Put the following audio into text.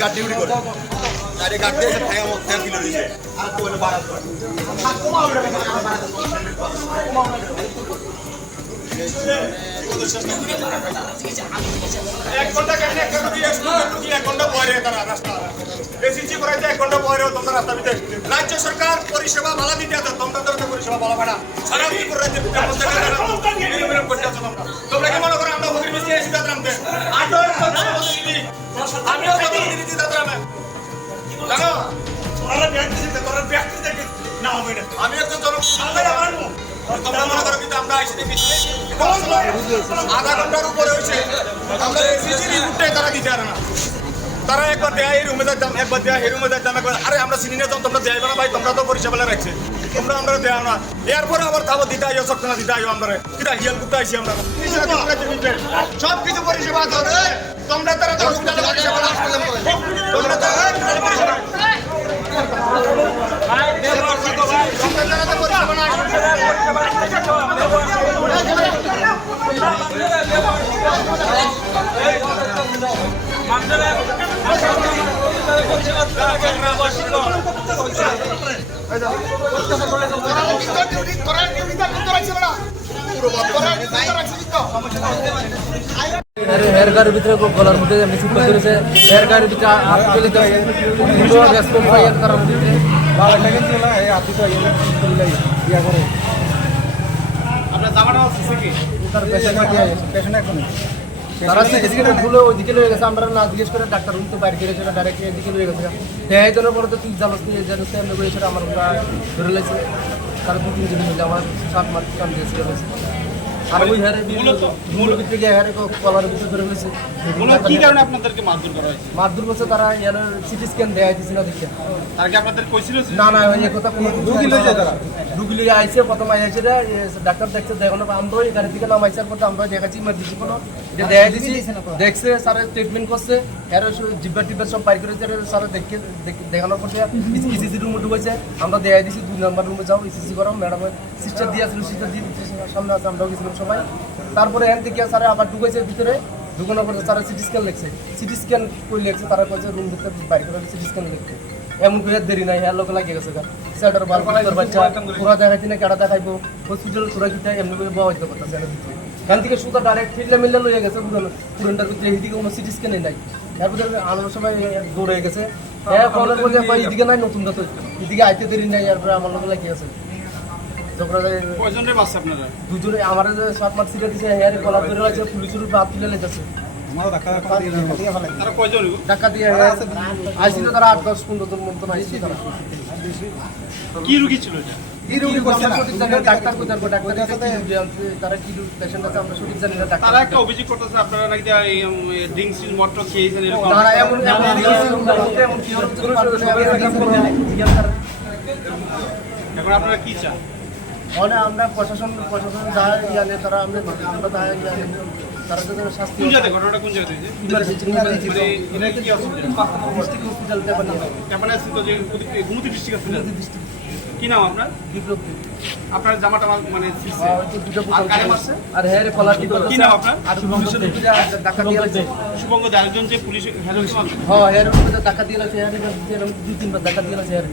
গাড়ি ডিউটি করে গাড়ি গাড়ি এসে ঠেকা মত কিলো দিছে আর তো হলো 1 ঘন্টা কেন 1 ঘন্টা পরে তারা রাস্তা এসিজি করাইতে 1 ঘন্টা পরেও তোমরা রাস্তা দিতে রাজ্য সরকার পরিষেবা ভালো দিতে আছে তোমরা তো পরিষেবা ভালো ভাড়া সারা দিন করে রাজ্য তোমরা কি মনে করো আমরা ভগির বেশি এসে দাঁড়াতে আমিও প্রতিনিধি দাঁড়াবে জানো তোমরা ব্যক্তি তোমরা ব্যক্তি দেখে না হবে না আমি একজন জনসাধারণ মানবো তোমরা মনে করো কিন্তু আমরা এসে দেখি আধা ঘন্টার উপরে হয়েছে আমরা এসিজি রিপোর্টে তারা দিতে পারে না তারা একবার দেয় এই রুমে যাইতাম একবার দেয় এই রুমে যাইতাম আরে আমরা চিনি না তোমরা দেয়াইবে না ভাই তোমরা তো পরিষেবা রাখছে তোমরা আমরা দেয়া না এরপরে আবার তাবো দিতে আইও সব না দিতে আইও আমরা কিটা হিয়াল করতে আইছি আমরা সব কিছু পরিষেবা ধরে তোমরা তারা তো হসপিটালে পরিষেবা না তোমরা তো পরিষেবা হেয়ার গাড়ির ভিতরে গলার মধ্যে মেশিন করেছে হেয়ার গাড়ির ভিতরে আপনি রেসপন্স পাই এর কারণে ভালো লাগে না এই আপনি তো ইয়া করে আপনার জামাটা আছে কি তার পেশেন্ট এখন তারা সিটিস্ক্যান ভুলে ওইদিকে লয়ে গেছে আমরা না জিজ্ঞেস করে ডাক্তার রুম তো বাইরে গেছে ডাইরেক্ট এদিকে লয়ে গেছে দেয় জনের পরে তো তুই জানোস তুই জানোস আমরা বলেছি আমার ধরে লেছে তার 2-3 দিন মিলে আমার 7 মাস কাম দিয়েছে আর ওই হারে মূল ভিতরে গিয়ে হারে কলার ভিতরে ধরে গেছে কি কারণে আপনাদেরকে মারধর করা হয়েছে মারধর করছে তারা ইয়ার সিটি স্ক্যান দেয় দিছে না দেখে তার কি আপনাদের কইছিল না না এই কথা কোনো রুগী লয়ে যায় তারা রুগী লয়ে আইছে প্রথম আইছে ডাক্তার দেখছে দেখো না আমরা এই গাড়ি থেকে নামাইছার পর আমরা দেখাচ্ছি ইমার্জেন্সি কোনো যে দেয় দিছি দেখছে স্যার ট্রিটমেন্ট করছে এর জিব্বা টিব্বা সব বাইর করে স্যার দেখে দেখানোর পর ইসিসি রুমে ঢুকেছে আমরা দেয় দিছি 2 নাম্বার রুমে যাও ইসিসি করো ম্যাডাম সিস্টার দিয়ে আসলে সিস্টার দিয়ে সামনে আছে আমরাও গেছিলাম সবাই তারপরে এখান থেকে স্যার আবার ঢুকেছে ভিতরে ঢুকানোর পরে তারা সিটি স্ক্যান লিখছে সিটি স্ক্যান করে লিখছে তারা কয়েছে রুম ভিতরে বাইরে করে সিটি স্ক্যান লিখছে এমন করে দেরি নাই হ্যাঁ লোক লাগিয়ে গেছে স্যাটার বাচ্চা পুরা দেখাইতে না কেডা দেখাইবো হসপিটাল পুরা কিটা এমনি করে বাবা হইতে পারতেছে এখান থেকে সুতা ডাইরেক্ট ফিরলে মিললে লইয়া গেছে পুরনটার ভিতরে এইদিকে কোনো সিটি স্ক্যানই নাই তারপরে আনার সময় দৌড়ে গেছে হ্যাঁ ফোনের মধ্যে এইদিকে নাই নতুন কথা এদিকে আইতে দেরি নাই তারপরে আমার লোক লাগিয়ে গেছে দুজনে আমার 7 মাস সিটে দিছে হেয়ারে কলা করে আছে পুলিশের হাত তুলে লেগেছে টাকা দিয়ে আইছিল তারা 8-10-15 জন মতন আইছিল তারা কি রোগী ছিল এটা কি রোগী সঠিক জানি ডাক্তার কোথায় ডাক্তার তারা কি পেশেন্ট আছে আমরা সঠিক জানি না তারা একটা অভিযোগ করতেছে আপনারা নাকি ড্রিঙ্কস মটর খেয়েছেন এরকম তারা এমন কি এখন আপনারা কি চান মানে আমরা প্রশাসন যা জানে তারা আমরা তারা তো শাস্তি কোন জায়গায় ঘটনাটা কোন জায়গায় হয়েছে মানে কি হসপিটাল তেপানে স্থিত যে গুমতি ডিস্ট্রিক্ট আছে কি নাম আপনার বিপ্লব আপনার জামাটা মানে আর কারে মারছে আর হেয়ারে কলার কি নাম আপনার আর টাকা দিয়ে আছে শুভঙ্গ আরেকজন যে পুলিশ হ্যাঁ হেয়ারে টাকা দিয়ে আছে হেয়ারে 2-3 বার টাকা দিয়ে আছে হেয়ারে